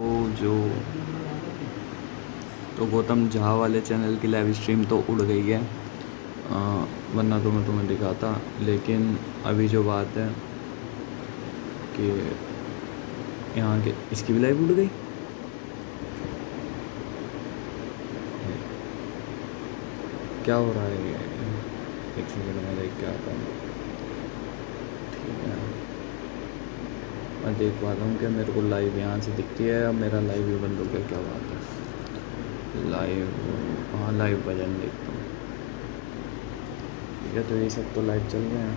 तो जो तो गौतम झा वाले चैनल की लाइव स्ट्रीम तो उड़ गई है, वरना तो मैं तुम्हें दिखाता। लेकिन अभी जो बात है कि यहाँ के इसकी भी लाइव उड़ गई। क्या हो रहा है? एक सेकंड में देख के आता हूँ। ठीक है, मैं देख पा रहा हूँ कि मेरे को लाइव यहाँ से दिखती है। अब मेरा लाइव भी बंद हो गया, क्या बात है? लाइव, हाँ लाइव भजन देखता हूँ। ठीक है, तो ये सब तो लाइव चल रहे हैं,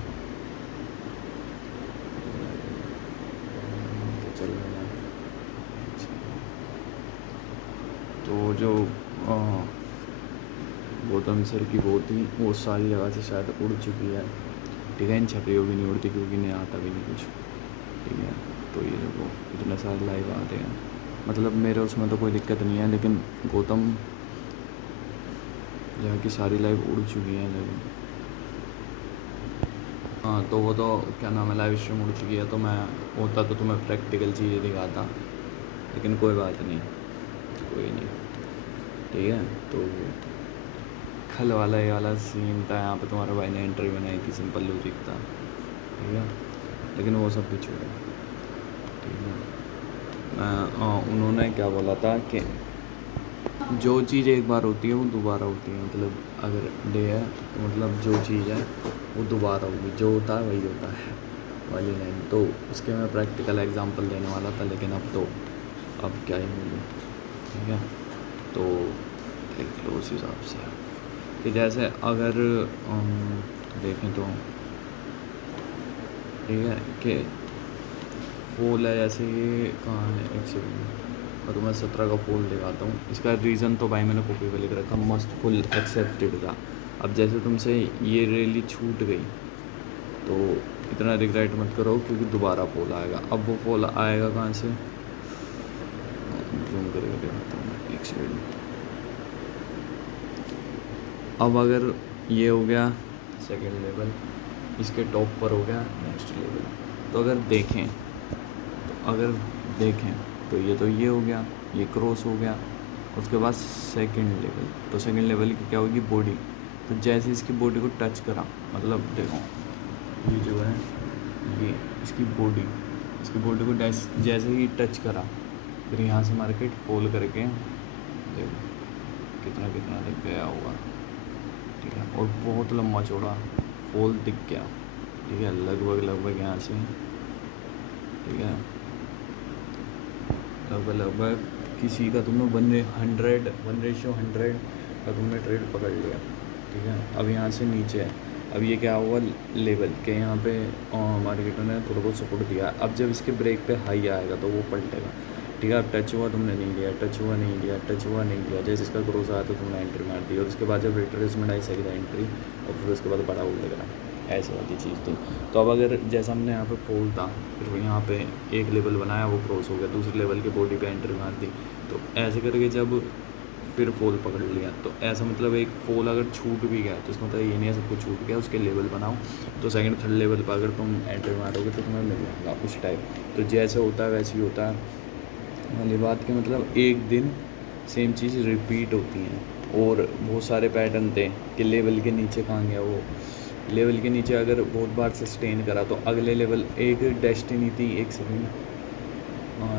तो चल रहे हैं। तो जो गौतम सर की वो थी, वो सारी जगह से शायद उड़ चुकी है। ठीक है, इन छपरियों भी नहीं उड़ती क्योंकि इन्हें आता भी नहीं कुछ। ठीक है, तो ये देखो इतने सारे लाइव आते हैं, मतलब मेरे उसमें तो कोई दिक्कत नहीं है, लेकिन गौतम यहाँ की सारी लाइव उड़ चुकी हैं लेकिन। हाँ, तो वो तो क्या नाम है, लाइव स्ट्रीम उड़ चुकी है। तो मैं होता तो तुम्हें प्रैक्टिकल चीज़ें दिखाता, लेकिन कोई बात नहीं, कोई नहीं। ठीक है, तो कल वाला ये वाला सीन था, यहाँ पे तुम्हारे भाई ने एंट्री बनाई थी, सिंपल लॉजिक था। ठीक है, लेकिन वो सब कुछ हुआ। ठीक है, उन्होंने क्या बोला था कि जो चीज़ एक बार होती है वो दोबारा होती है। मतलब अगर डे है तो मतलब जो चीज़ है वो दोबारा होगी, जो होता है वही होता है वाली लाइन। तो उसके मैं प्रैक्टिकल एग्जांपल देने वाला था, लेकिन अब क्या ही बोलूँ। ठीक है, तो देख लो उस हिसाब से कि जैसे अगर देखें तो ठीक है कि फूल है, जैसे ये कहाँ है, एक सेकंड और तो मैं 17 का फूल दिखाता हूँ। इसका रीज़न तो भाई मैंने कॉपी पे लिख रखा, मस्ट फुल एक्सेप्टेड का। अब जैसे तुमसे ये रैली छूट गई तो इतना रिग्रेट मत करो, क्योंकि दोबारा फूल आएगा। अब वो फूल आएगा कहाँ से, जूम करके दिखाता हूँ, एक सेकंड। अब अगर ये हो गया सेकेंड लेवल, इसके टॉप पर हो गया नेक्स्ट लेवल। तो अगर देखें तो ये हो गया, ये क्रॉस हो गया। उसके बाद सेकंड लेवल, तो सेकंड लेवल की क्या होगी, बॉडी। तो जैसे इसकी बॉडी को टच करा, मतलब देखो ये जो है ये इसकी बॉडी को जैसे ही टच करा, फिर यहाँ से मार्केट फॉल करके देखो कितना कितना दिख गया होगा। ठीक है, और बहुत लंबा चौड़ा फॉल दिख गया। ठीक है, लगभग यहाँ से, ठीक है, लगभग किसी का तुमने 1:100 का तुमने ट्रेड पकड़ लिया। ठीक है, अब यहाँ से नीचे है, अब ये क्या हुआ लेवल के, यहाँ पे मार्केटर ने थोड़ा बहुत सपोर्ट दिया। अब जब इसके ब्रेक पे हाई आएगा तो वो पलटेगा। ठीक है, अब टच हुआ तुमने नहीं लिया, टच हुआ नहीं लिया, जैसे इसका क्रॉस आया तो तुमने एंट्री मार दी, और उसके बाद जब रिट्रेसमेंट आई सही एंट्री, और फिर उसके बाद बड़ा उल्ट लगा, ऐसे वाली चीज़ थी। तो अब अगर जैसा हमने यहाँ पे फॉल था, फिर यहाँ पे एक लेवल बनाया, वो क्रॉस हो गया, दूसरे लेवल के बॉडी पे एंट्री मार दी, तो ऐसे करके जब फिर फॉल पकड़ लिया, तो ऐसा मतलब एक फॉल अगर छूट भी गया तो इसका मतलब ये नहीं है सब कुछ छूट गया, उसके लेवल बनाओ। तो सेकंड थर्ड लेवल पर अगर तुम एंट्री मारोगे तो तुम्हें मिल जाएगा उस टाइप। तो जैसे होता है वैसे ही होता है वाली बात के, मतलब एक दिन सेम चीज़ रिपीट होती हैं। और बहुत सारे पैटर्न थे कि लेवल के नीचे कहाँ गया वो, लेवल के नीचे अगर बहुत बार सस्टेन करा तो अगले लेवल, एक डेस्टिनी थी, एक सेकंड,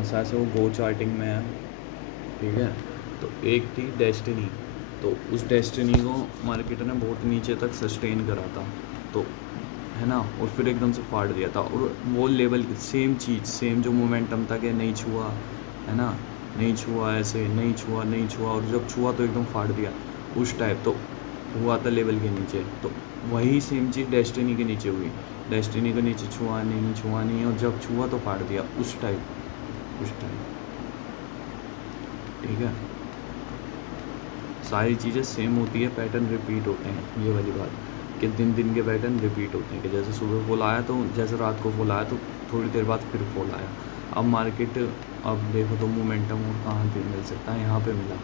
शायद से वो गो चार्टिंग में है। ठीक है, तो एक थी डेस्टिनी, तो उस डेस्टिनी को मार्केटर ने बहुत नीचे तक सस्टेन करा था, तो है ना, और फिर एकदम से फाड़ दिया था। और वो लेवल सेम चीज़, सेम जो मोमेंटम था कि नहीं छुआ, है ना, नहीं छुआ, ऐसे नहीं छुआ, और जब छुआ तो एकदम फाड़ दिया उस टाइप। तो हुआ था लेवल के नीचे, तो वही सेम चीज़ डेस्टिनी के नीचे हुई, डेस्टिनी के नीचे छुआ नहीं, और जब छुआ तो फाड़ दिया उस टाइप। ठीक है, सारी चीज़ें सेम होती है, पैटर्न रिपीट होते हैं, ये वाली बात कि दिन के पैटर्न रिपीट होते हैं। कि जैसे सुबह फॉल आया तो जैसे रात को फॉल आया तो थोड़ी देर बाद फिर फॉल आया। अब मार्केट, अब देखो तो मोमेंटम और कहाँ पे मिल सकता है, यहाँ पे मिला।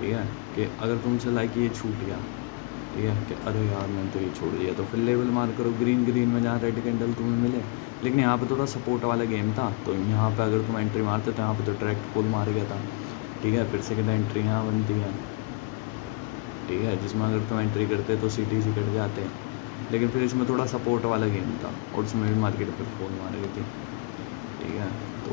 ठीक है, कि अगर तुमसे लाइक ये छूट गया, ठीक है कि अरे यार मैंने तो ये छोड़ दिया, तो फिर लेवल मार करो ग्रीन ग्रीन में जहाँ रेड कैंडल तुम्हें मिले। लेकिन यहाँ पे थोड़ा सपोर्ट वाला गेम था, तो यहाँ पे अगर तुम एंट्री मारते तो यहाँ पे तो डायरेक्ट फुल मार गया था। ठीक है, फिर सेकंड एंट्री यहाँ बनती है, ठीक है, जिसमें अगर तुम एंट्री करते तो CTC कट जाते। लेकिन फिर इसमें थोड़ा सपोर्ट वाला गेम था और उसमें भी मार्केट फिर फुल मार गई थी। ठीक है, तो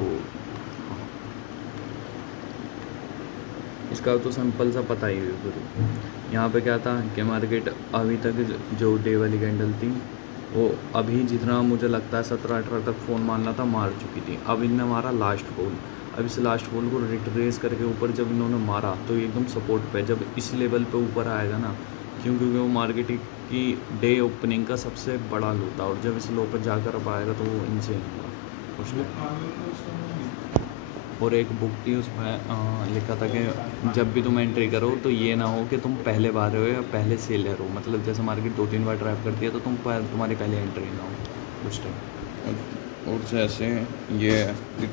इसका तो सिंपल सा पता ही है फिर। यहाँ पे क्या था कि मार्केट अभी तक जो डे वाली कैंडल थी वो अभी जितना मुझे लगता है 17-18 तक फ़ोन मारना था मार चुकी थी। अब इनने मारा लास्ट फॉल, अब इस लास्ट फॉल को रिट्रेस करके ऊपर जब इन्होंने मारा तो ये एकदम सपोर्ट पे, जब इस लेवल पे ऊपर आएगा ना, क्योंकि वो मार्केट की डे ओपनिंग का सबसे बड़ा लो था, और जब इस लो पर जाकर अब आएगा तो वो इनसे होगा उसमें। और एक बुक थी उसमें लिखा था कि जब भी तुम एंट्री करो तो ये ना हो कि तुम पहले बार हो या पहले सेलर हो, मतलब जैसे मार्केट 2-3 बार ड्राइव करती है तो तुम्हारी पहले एंट्री ना हो उस टाइम। और जैसे ये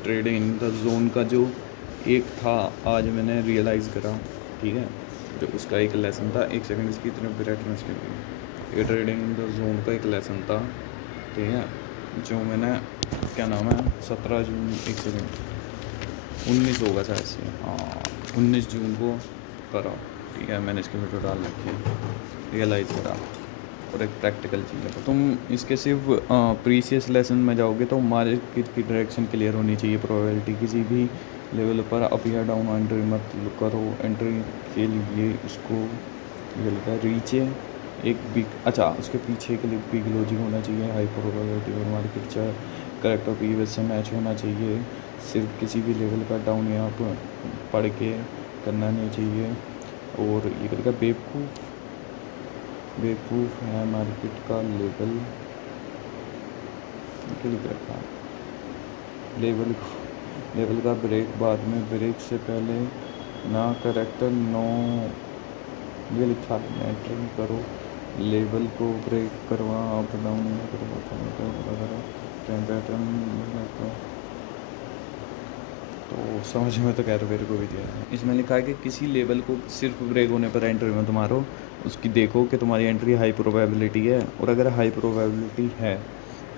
ट्रेडिंग इन द जोन का जो एक था आज मैंने रियलाइज़ करा, ठीक है, जो उसका एक लेसन था। एक सेकंड इसकी तरफ ब्राइटनेस के लिए, ये ट्रेडिंग इन द जोन का एक लेसन था, ठीक है, जो मैंने क्या नाम है 17 जून, एक सेकंड 19 होगा शायद से, हाँ 19 जून को करा। ठीक है, मैंने इसकी वीडियो डाल रखी है, रियलाइज़ करा। और एक प्रैक्टिकल चीज़ है, तो तुम इसके सिर्फ प्रीसियस लेसन में जाओगे तो मार्केट की डायरेक्शन क्लियर होनी चाहिए। प्रोबेबिलिटी किसी भी लेवल पर अप या डाउन एंट्री मत करो। एंट्री के लिए इसको ये लिखा है रीचे एक बिग, अच्छा उसके पीछे के लिए बिग लॉजिक होना चाहिए, हाई प्रोबेबिलिटी और मार्केट चाहे करेक्टर पीवीएस से मैच होना चाहिए। सिर्फ किसी भी लेवल का डाउन या अप पढ़ के करना नहीं चाहिए। और ये करेगा बेवकूफ़ है मार्केट का लेवल क्या लिख रखा है, लेवल का ब्रेक बाद में, ब्रेक से पहले ना करेक्टर नो, ये लिखा एंटर करो लेवल को ब्रेक करवा अप डाउन वगैरह पैटर्न। तो समझ में तो खैर मेरे को भी दिया है। इसमें लिखा है कि किसी लेवल को सिर्फ ब्रेक होने पर एंट्री में तुम्हारो उसकी देखो कि तुम्हारी एंट्री हाई प्रोबेबिलिटी है, और अगर हाई प्रोबेबिलिटी है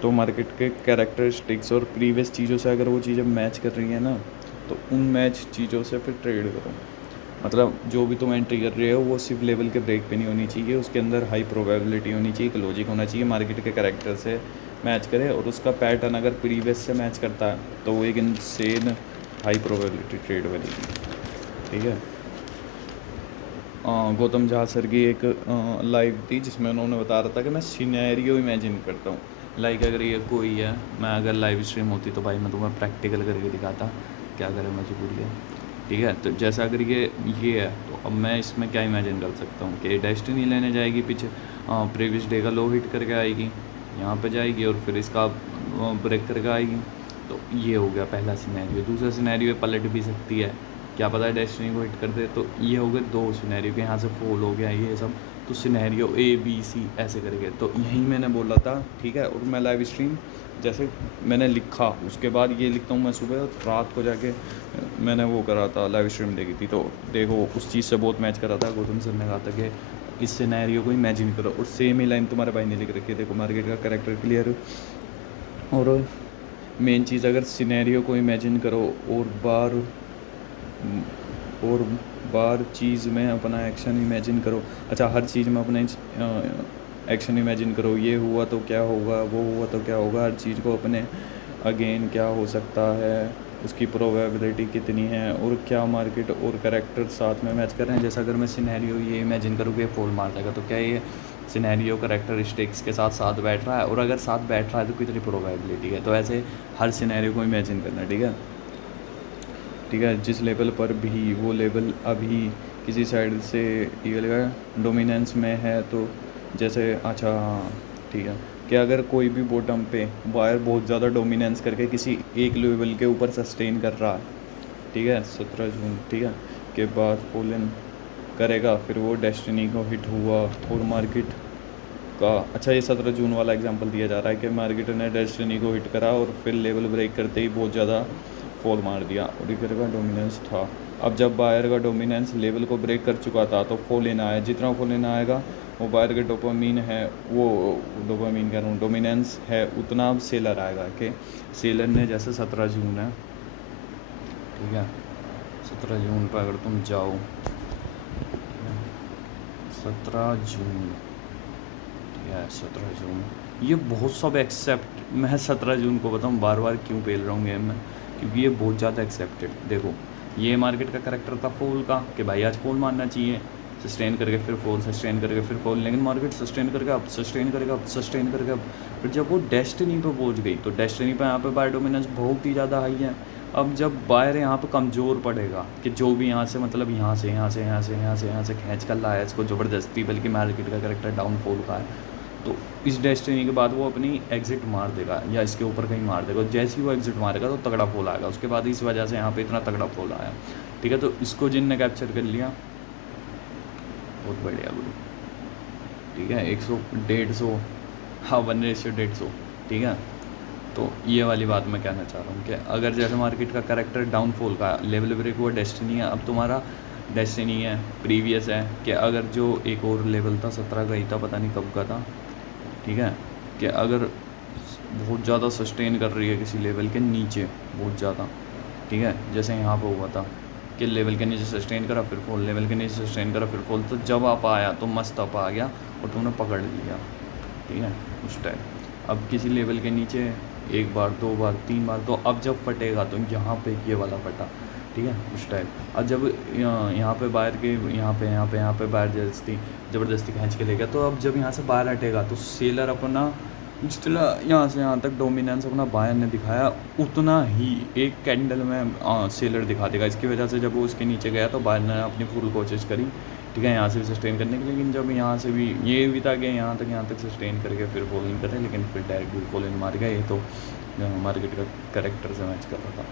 तो मार्केट के कैरेक्टरिस्टिक्स और प्रीवियस चीज़ों से अगर वो चीज़ें मैच कर रही हैं ना, तो उन मैच चीज़ों से फिर ट्रेड करो। मतलब जो भी तुम एंट्री कर रहे हो वो सिर्फ लेवल के ब्रेक पे नहीं होनी चाहिए, उसके अंदर हाई प्रोबेबिलिटी होनी चाहिए, एक लॉजिक होना चाहिए, मार्केट के कैरेक्टर से मैच करे, और उसका पैटर्न अगर प्रीवियस से मैच करता है तो वो एक इनसेन हाई प्रोबेबिलिटी ट्रेड बनेगी। ठीक है, गौतम झा सर की एक लाइव थी जिसमें उन्होंने बता रहा था कि मैं सिनेरियो इमेजिन करता हूँ। लाइक अगर ये कोई है, मैं अगर लाइव स्ट्रीम होती तो भाई मैं तुम्हें प्रैक्टिकल करके दिखाता, क्या करें मजबूरी है। ठीक है, तो जैसा अगर ये है तो अब मैं इसमें क्या इमेजिन कर सकता हूँ कि डेस्टिनी लेने जाएगी पीछे, प्रीवियस डे का लो हिट करके आएगी, यहाँ पे जाएगी और फिर इसका ब्रेक करके आएगी। तो ये हो गया पहला सिनेरियो। दूसरा सिनेरियो पलट भी सकती है, क्या पता है डेस्टिनी को हिट कर दे। तो ये हो गए दो सिनेरियो के, यहाँ से फॉल हो गया ये सब। तो सिनेरियो ABC ऐसे करके, तो यही मैंने बोला था। ठीक है, और मैं लाइव स्ट्रीम जैसे मैंने लिखा उसके बाद ये लिखता हूँ मैं सुबह, और रात को जाके मैंने वो करा था लाइव स्ट्रीम देखी थी, तो देखो उस चीज़ से बहुत मैच करा था। गौतम सर ने कहा था कि इस सिनेरियो को इमेजिन करो, और सेम ही लाइन तुम्हारे भाई ने लिख रखी है, देखो मार्केट का कैरेक्टर क्लियर। और मेन चीज़ अगर सिनेरियो को इमेजिन करो और बार चीज़ में अपना एक्शन इमेजिन करो। अच्छा, हर चीज़ में अपने एक्शन इमेजिन करो, ये हुआ तो क्या होगा, वो हुआ तो क्या होगा, हर चीज़ को अपने अगेन क्या हो सकता है, उसकी प्रोबेबिलिटी कितनी है, और क्या मार्केट और कैरेक्टर साथ में मैच कर रहे हैं। जैसा अगर मैं सिनेरियो ये इमेजिन करूँ कि फॉल मार जाएगा, तो क्या ये सिनेरियो कैरेक्टरिस्टिक्स के साथ साथ बैठ रहा है, और अगर साथ बैठ रहा है तो कितनी प्रोबेबिलिटी है। तो ऐसे हर सिनेरियो को इमेजिन करना। ठीक है, जिस लेवल पर भी वो लेवल अभी किसी साइड से ये लगा डोमिनेंस में है, तो जैसे अच्छा ठीक है कि अगर कोई भी बॉटम पे वायर बहुत ज़्यादा डोमिनेंस करके किसी एक लेवल के ऊपर सस्टेन कर रहा है, ठीक है 17 जून, ठीक है, के बाद फॉलन करेगा, फिर वो डेस्टिनी को हिट हुआ और मार्केट का, अच्छा ये 17 जून वाला एग्जांपल दिया जा रहा है कि मार्केट ने डेस्टिनी को हिट करा और फिर लेवल ब्रेक करते ही बहुत ज़्यादा फॉल मार दिया और इधर का डोमिनेंस था। अब जब बायर का डोमिनेंस लेवल को ब्रेक कर चुका था तो फॉल इन आया, जितना फॉल इन आएगा वो बायर का डोपामीन है, वो डोपामीन कह रहा हूँ, डोमिनेंस है, उतना अब सेलर आएगा। कि सेलर ने जैसे 17 जून है, ठीक है, 17 जून पर अगर तुम जाओ, 17 जून, ठीक है, 17 जून, ये बहुत सब एक्सेप्ट, मैं 17 जून को बताऊँ बार बार क्यों पेल रहा हूँ गेम में, क्योंकि ये बहुत ज़्यादा एक्सेप्टेड। देखो ये मार्केट का करेक्टर था फॉल का, कि भाई आज फॉल मारना चाहिए, सस्टेन करके फिर फॉल, सस्टेन करके फिर फॉल, लेकिन मार्केट सस्टेन करके अब सस्टेन करके अब सस्टेन करके अब फिर जब वो डेस्टिनी पे पहुंच गई तो डेस्टिनी पे यहाँ पे बाय डोमिनेंस बहुत ही ज़्यादा हाई है। अब जब बायर यहाँ पे कमज़ोर पड़ेगा कि जो भी यहाँ से मतलब यहाँ से खींच कर लाया इसको ज़बरदस्ती, बल्कि मार्केट का करेक्टर डाउनफॉल का है, तो इस डेस्टिनी के बाद वो अपनी एग्ज़िट मार देगा या इसके ऊपर कहीं मार देगा। जैसे ही वो एग्ज़िट मारेगा तो तगड़ा फॉल आएगा उसके बाद, इस वजह से यहाँ पे इतना तगड़ा फॉल आया, ठीक है। तो इसको जिनने कैप्चर कर लिया बहुत बढ़िया गुरु, ठीक है। 100 150, हाँ 1:150, ठीक है। तो ये वाली बात मैं कहना चाह रहा हूँ कि अगर जैसे मार्केट का करेक्टर डाउनफॉल का लेवल ब्रेक हुआ डेस्टिनी है, अब तुम्हारा डेस्टिनी है प्रीवियस है कि अगर जो एक और लेवल था 17 का ही था, पता नहीं कब का था, ठीक है, कि अगर बहुत ज़्यादा सस्टेन कर रही है किसी लेवल के नीचे बहुत ज़्यादा, ठीक है, जैसे यहाँ पर हुआ था कि लेवल के नीचे सस्टेन करा फिर फॉल, लेवल के नीचे सस्टेन करा फिर फॉल, तो जब आप आया तो मस्त अप आ गया और तुमने पकड़ लिया, ठीक है, उस टाइम। अब किसी लेवल के नीचे एक बार, दो बार, तीन बार, तो अब जब फटेगा तो यहाँ पे ये वाला फटा, ठीक है, उस टाइप। अब जब यहाँ पे बाहर के यहाँ पे बाहर ज़बरदस्ती खींच के ले गया, तो अब जब यहाँ से बाहर हटेगा तो सेलर अपना जितना यहाँ से यहाँ तक डोमिनेंस अपना बायर ने दिखाया उतना ही एक कैंडल में सेलर दिखा देगा। इसकी वजह से जब वो उसके नीचे गया तो बायर ने अपनी फुल कोशिश करी, ठीक है, यहाँ से भी सस्टेन करने की, लेकिन जब यहाँ से भी ये भी था कि यहाँ तक सस्टेन करके फिर फॉल इन करे, लेकिन फिर डायरेक्ट भी फॉल इन मार गया। ये तो मार्केट का करेक्टर से मैच कर रहा था,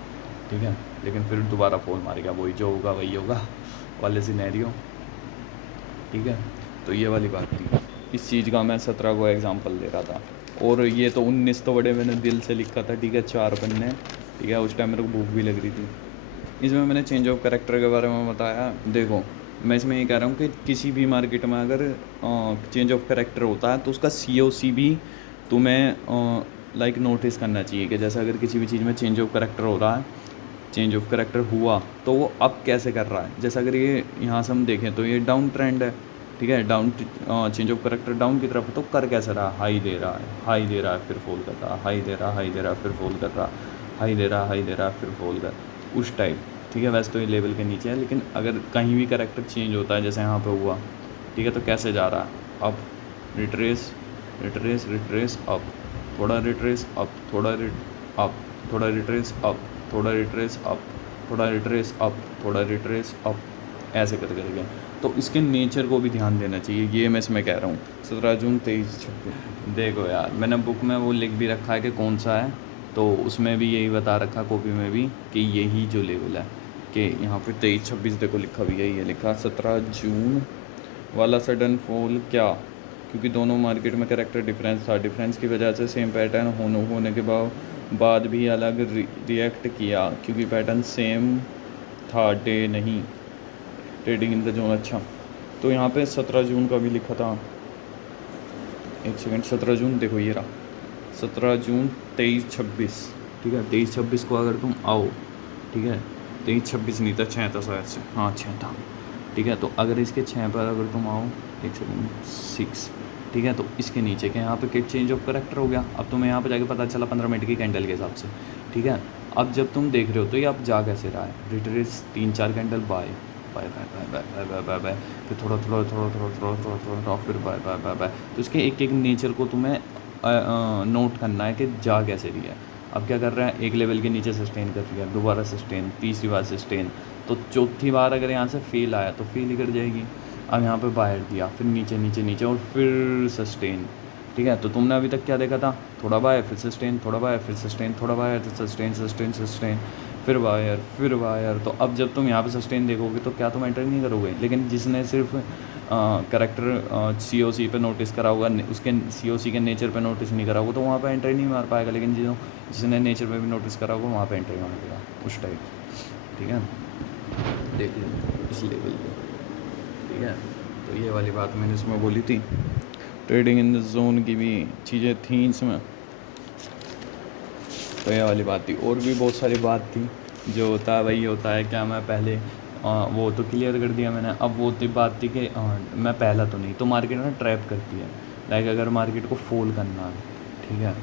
ठीक है, लेकिन फिर दोबारा फॉल मार गया, वही जो होगा वही होगा वाले सिनेरियो, ठीक है। तो ये वाली बात थी, इस चीज़ का मैं 17 को एग्जांपल दे रहा था। और ये तो 19 तो बड़े मैंने दिल से लिखा था, ठीक है, 4 पन्ने, ठीक है, उस टाइम मेरे को भूख भी लग रही थी। इसमें मैंने चेंज ऑफ कैरेक्टर के बारे में बताया। देखो मैं इसमें ये कह रहा हूँ कि किसी भी मार्केट में अगर चेंज ऑफ कैरेक्टर होता है तो उसका COC भी तुम्हें लाइक नोटिस करना चाहिए कि जैसे अगर किसी भी चीज़ में चेंज ऑफ कैरेक्टर हो रहा है, चेंज ऑफ कैरेक्टर हुआ तो वो अब कैसे कर रहा है। जैसे अगर ये यहाँ से हम देखें तो ये डाउन ट्रेंड है, ठीक है, down change of character down की तरफ, तो कर कैसे रहा, हाई दे रहा है फिर फॉल कर रहा, हाई दे रहा है फिर फॉल कर रहा, हाई दे रहा है फिर फॉल कर, उस टाइप, ठीक है। वैसे तो ये लेवल के नीचे है, लेकिन अगर कहीं भी कैरेक्टर चेंज होता है जैसे यहाँ पे हुआ, ठीक है, तो कैसे जा रहा है, अप, रिट्रेस अप, थोड़ा रिट्रेस अप, थोड़ा रिट्रेस अप, थोड़ा रिट्रेस अप, थोड़ा रिट्रेस अप, थोड़ा रिट्रेस अप, ऐसे कर करके। तो इसके नेचर को भी ध्यान देना चाहिए, ये मैं इसमें कह रहा हूँ। 17 जून 23-26 देखो यार, मैंने बुक में वो लिख भी रखा है कि कौन सा है, तो उसमें भी यही बता रखा, कॉपी में भी, कि यही जो लेवल है, कि यहाँ पे 23-26 देखो लिखा भी है, ये लिखा 17 जून वाला सडन फॉल। क्या, क्योंकि दोनों मार्केट में कैरेक्टर डिफरेंस था, डिफरेंस की वजह से सेम पैटर्न होने के बाद भी अलग रिएक्ट किया, क्योंकि पैटर्न सेम था, डे नहीं, ट्रेडिंग इन द जोन। अच्छा, तो यहाँ पे 17 जून का भी लिखा था, एक सेकंड, 17 जून देखो ये रहा, 17 जून 23-26, ठीक है, 23-26 को अगर तुम आओ, ठीक है, 23-26 नहीं था, 6 था शायद से, हाँ 6 था, ठीक है। तो अगर इसके 6 पर अगर तुम आओ, एक सेकंड, 6, ठीक है, तो इसके नीचे के यहाँ पे किट चेंज ऑफ करेक्टर हो गया। अब तुम्हें यहाँ पे जाके पता चला 15 मिनट की कैंडल के हिसाब से, ठीक है। अब जब तुम देख रहे हो तो ये अब जा कैसे रहा है, रिट्रेस 3-4 कैंडल बाय, फिर थोड़ा फिर बाय। तो इसके एक एक नेचर को तुम्हें नोट करना है कि जा कैसे रही है। अब क्या कर रहा है, एक लेवल के नीचे सस्टेन कर लिया, दोबारा सस्टेन, तीसरी बार सस्टेन, तो चौथी बार अगर यहाँ से फेल आया तो फेल ही कर जाएगी। अब यहाँ पे बाहर दिया, फिर नीचे और फिर सस्टेन, ठीक है। तो तुमने अभी तक क्या देखा था, थोड़ा बाय फिर सस्टेन, थोड़ा बाय फिर सस्टेन, थोड़ा बाय फिर सस्टेन, फिर बायर। तो अब जब तुम यहाँ पे सस्टेन देखोगे तो क्या तुम एंटर नहीं करोगे, लेकिन जिसने सिर्फ करेक्टर COC पे नोटिस करा होगा, उसके COC के नेचर पे नोटिस नहीं करा होगा, तो वहाँ पे एंट्री नहीं मार पाएगा, लेकिन जिसने नेचर पे भी नोटिस करा होगा वहाँ पे एंट्री मार देगा, उस टाइप। ठीक है, देख लो इस लेवल पे। ठीक है, तो ये वाली बात मैंने इसमें बोली थी। ट्रेडिंग इन द जोन की भी चीज़ें थी इसमें, तो ये वाली बात थी। और भी बहुत सारी बात थी, जो होता है वही होता है। क्या मैं पहले वो तो क्लियर कर दिया मैंने। अब वो बात थी कि मैं पहला तो नहीं, तो मार्केट ना ट्रैप करती है, लाइक अगर मार्केट को फॉल करना है। ठीक है,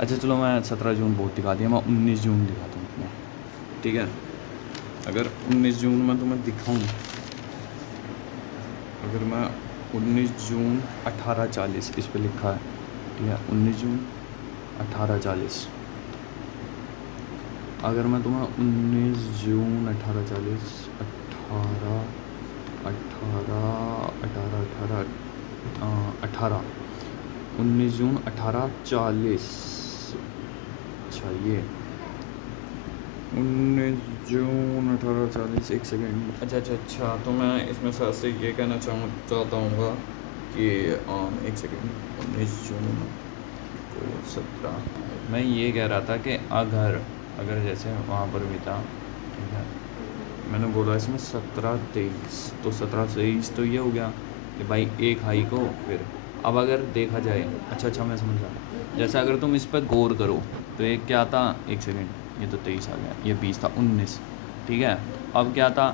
अच्छा चलो मैं 17 जून बहुत दिखा दिया, मैं 19 जून दिखाता हूँ तुम्हें। ठीक है, अगर 19 जून में तुम्हें दिखाऊँ, अगर मैं 19 जून 1840 इस पर लिखा है। ठीक है, 19 जून 1840। अगर मैं तुम्हें 19 जून 1840 18 19 जून 1840। अच्छा ये 19 जून 1840, एक सेकेंड। अच्छा, तो मैं इसमें साथ से ये कहना चाहता हूँ कि एक सेकेंड, 19 जून को 17, मैं ये कह रहा था कि अगर जैसे वहाँ पर भी था। ठीक है, मैंने बोला इसमें 17-23, तो 17-23 तो ये हो गया कि भाई एक हाई को फिर। अब अगर देखा जाए, अच्छा मैं समझा, जैसे अगर तुम इस पर गौर करो तो एक क्या था, एक सेकेंड, ये तो 23 आ गया, ये 20 था, 19। ठीक है, अब क्या था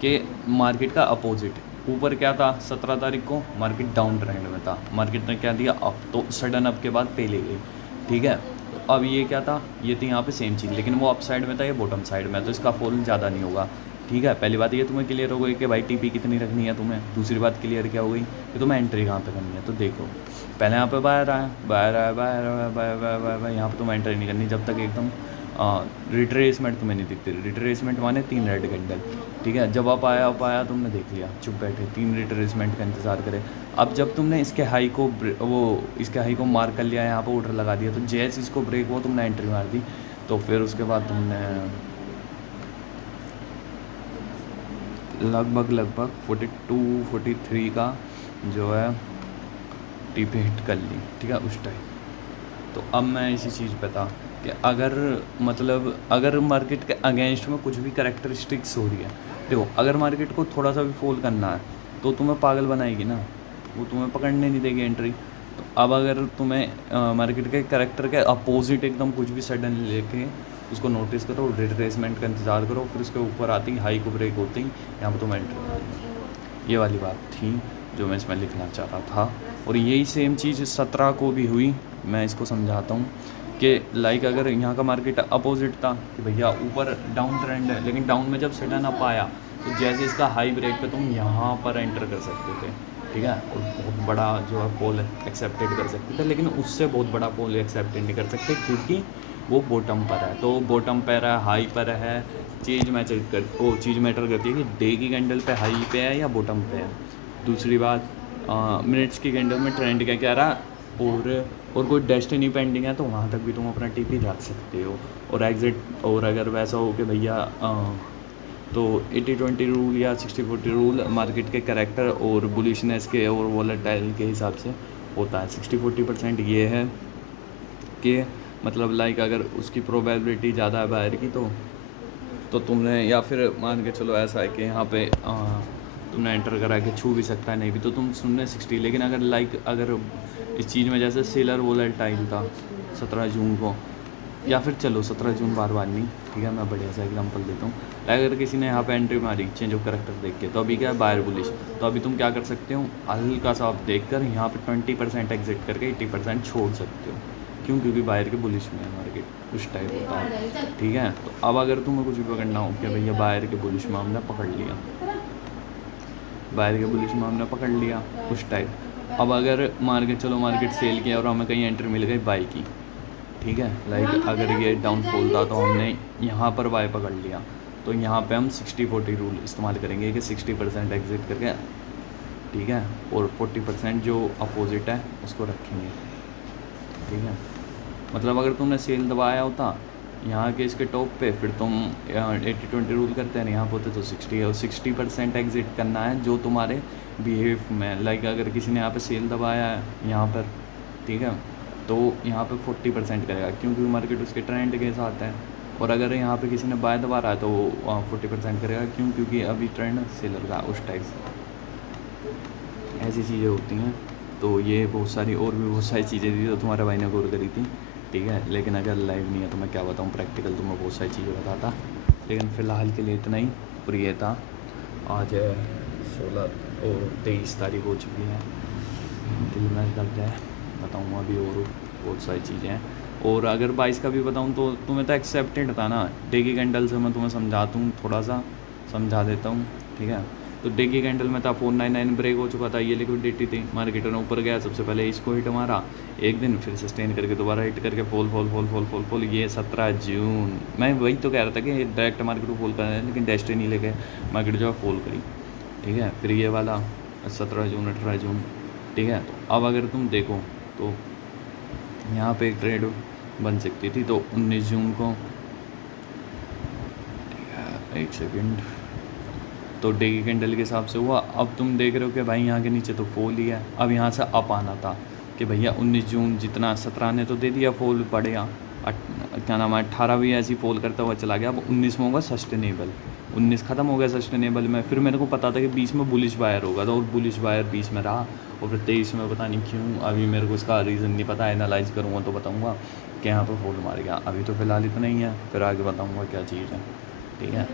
कि मार्केट का अपोजिट, ऊपर क्या था 17 तारीख को मार्केट डाउन ट्रेंड में था, मार्केट ने क्या दिया अप, तो सडन अप के बाद पे ले गई। ठीक है, तो अब ये क्या था, ये थी यहाँ पे सेम चीज़, लेकिन वो अप साइड में था, ये बॉटम साइड में, तो इसका फॉल ज़्यादा नहीं होगा। ठीक है, पहली बात ये तुम्हें क्लियर हो गई कि भाई TP कितनी रखनी है तुम्हें। दूसरी बात क्लियर क्या हो गई कि तुम्हें एंट्री कहाँ पे करनी है। तो देखो पहले यहाँ पे बायर आया, यहाँ पे तुम्हें एंट्री नहीं करनी जब तक एकदम रिट्रेसमेंट तुम्हें नहीं दिखती। रिट्रेसमेंट माने 3 रेड कैंडल। ठीक है, जब आप आया तुमने देख लिया, चुप बैठे, 3 रिट्रेसमेंट का इंतज़ार करे। अब जब तुमने इसके हाई को मार कर लिया, यहाँ पर ऑर्डर लगा दिया, तो जैसे इसको ब्रेक हुआ तुमने एंट्री मार दी, तो फिर उसके बाद तुमने लगभग 42-43 का जो है TP हिट कर ली। ठीक है, उस टाइम। तो अब मैं इसी चीज़ पे था कि अगर मार्केट के अगेंस्ट में कुछ भी करेक्टरिस्टिक्स हो रही है, देखो अगर मार्केट को थोड़ा सा भी फॉल करना है तो तुम्हें पागल बनाएगी ना, वो तुम्हें पकड़ने नहीं देगी एंट्री। तो अब अगर तुम्हें मार्केट के करेक्टर के अपोजिट एकदम कुछ भी सडन लेके उसको नोटिस करो, रिट्रेसमेंट का इंतज़ार करो, फिर उसके ऊपर आती ही हाई को ब्रेक होती ही यहाँ पर तुम एंट्री करो। ये वाली बात थी जो मैं इसमें लिखना चाह रहा था। और यही सेम चीज़ 17 को भी हुई। मैं इसको समझाता हूँ कि लाइक अगर यहाँ का मार्केट अपोजिट था कि भैया ऊपर डाउन ट्रेंड है, लेकिन डाउन में जब सडन अप आया तो जैसे इसका हाई ब्रेक पे तुम यहाँ पर एंटर कर सकते थे। ठीक है, और बहुत बड़ा जो है फॉल एक्सेप्टेड कर सकते थे, लेकिन उससे बहुत बड़ा फॉल एक्सेप्टेड नहीं कर सकते क्योंकि वो बॉटम पर है। तो बॉटम पर है, हाई पर है, चीज़ मैटर करती है कि डे की कैंडल पे हाई पे है या बॉटम पे है। दूसरी बात, मिनट्स की कैंडल में ट्रेंड क्या कह रहा है, और कोई डेस्टिनी पेंडिंग है तो वहाँ तक भी तुम अपना TP रख सकते हो। और एग्जिट, और अगर वैसा हो कि भैया तो 80-20 रूल या 60-40 रूल मार्केट के करेक्टर और बुलिशनेस के और वॉलेटाइल के हिसाब से होता है। 60-40% ये है कि मतलब लाइक अगर उसकी प्रोबेबिलिटी ज़्यादा है बाहर की तो तुमने, या फिर मान के चलो ऐसा है कि यहाँ पे तुमने एंटर करा के छू भी सकता है, नहीं भी तो तुम सुनने 60। लेकिन अगर इस चीज़ में जैसे सेलर वोलेटाइल था 17 जून को, या फिर चलो 17 जून बार नहीं, ठीक है, मैं बढ़िया सा एग्जांपल देता हूँ। अगर किसी ने यहाँ पे एंट्री मारी चेंज ऑफ करेक्टर देख के, तो अभी क्या है बायर बुलिश, तो अभी तुम क्या कर सकते हो, हल्का सा आप देख कर यहाँ पे 20% एग्जिट करके 80% छोड़ सकते हो। क्यों? क्योंकि बायर के बुलिश में है मार्केट, उस टाइप होता है। ठीक है, तो अब अगर तुम्हें कुछ भी पकड़ना हो कि भैया बायर के बुलिश में हमने पकड़ लिया, बायर के बुलिश में हमने पकड़ लिया उस टाइप। अब अगर मार्केट सेल किया और हमें कहीं एंट्री मिल गई बाई की, ठीक है, लाइक अगर ये डाउनफॉल था तो हमने यहाँ पर बाय पकड़ लिया, तो यहाँ पे हम 60-40 रूल इस्तेमाल करेंगे कि 60% एग्जिट करके, ठीक है, और 40% जो अपोजिट है उसको रखेंगे। ठीक है, मतलब अगर तुमने सेल दबाया होता यहाँ के इसके टॉप पे फिर तुम 80-20 रूल करते हैं, यहाँ पे होते तो 60 है, और 60% एग्जिट करना है जो तुम्हारे बिहेव में, लाइक अगर किसी ने यहाँ पे सेल दबाया है यहाँ पर, ठीक है, तो यहाँ पे 40% करेगा क्योंकि मार्केट उसके ट्रेंड के साथ है। और अगर यहाँ पे किसी ने बाय दबा रहा है तो वो 40% करेगा, क्यों? क्योंकि अभी ट्रेंड सेलर का उस टाइप से, ऐसी चीज़ें होती हैं। तो ये बहुत सारी और भी बहुत सारी चीज़ें थी तो तुम्हारे भाई ने गौर करी थी, ठीक है। लेकिन अगर लाइव नहीं है तो मैं क्या बताऊँ, प्रैक्टिकल तो मैं बहुत सारी चीज़ें बताता, लेकिन फ़िलहाल के लिए इतना ही। और ये था, आज 16 और 23 तारीख हो चुकी है, दिल में दर्द है, बताऊँगा अभी और बहुत सारी चीज़ें हैं। और अगर 22 का भी बताऊँ तो तुम्हें तो एक्सेप्टेड था ना, डेगी कैंडल से मैं तुम्हें समझाता हूँ, थोड़ा सा समझा देता हूँ, ठीक है। तो डेगी कैंडल में था 499 ब्रेक हो चुका था, ये लिक्विडिटी थी, मार्केट ने ऊपर गया, सबसे पहले इसको हिट मारा एक दिन, फिर सस्टेन करके दोबारा हिट करके fall fall fall fall fall fall. ये 17 जून, मैं वही तो कह रहा था कि डायरेक्ट मार्केट को फॉल कर रहा है, लेकिन डेस्टिनी लेके मार्केट जो है फॉल करी, ठीक है। फिर ये वाला 17 जून 18 जून, ठीक है। तो अब अगर तुम देखो तो यहाँ पे एक ट्रेड बन सकती थी, तो 19 जून को, ठीक है, एक सेकेंड, तो डेगी कैंडल के हिसाब से हुआ। अब तुम देख रहे हो कि भाई यहाँ के नीचे तो फॉल ही है, अब यहाँ से अप आना था कि भैया 19 जून जितना 17 ने तो दे दिया फॉल, पड़ेगा क्या नाम है 18 भी ऐसी फॉल करता हुआ चला गया। अब 19 में होगा सस्टेनेबल, 19 ख़त्म हो गया सस्टेनेबल में, फिर मेरे को पता था कि 20 में बुलिश बायर होगा, तो और बुलिश बायर 20 में रहा, और फिर 23 में पता नहीं क्यों, अभी मेरे को इसका रीज़न नहीं पता, एनालाइज करूँगा तो बताऊँगा कि यहाँ पर फॉल मार गया। अभी तो फ़िलहाल इतना ही है, फिर आगे बताऊँगा क्या चीज़ है, ठीक है।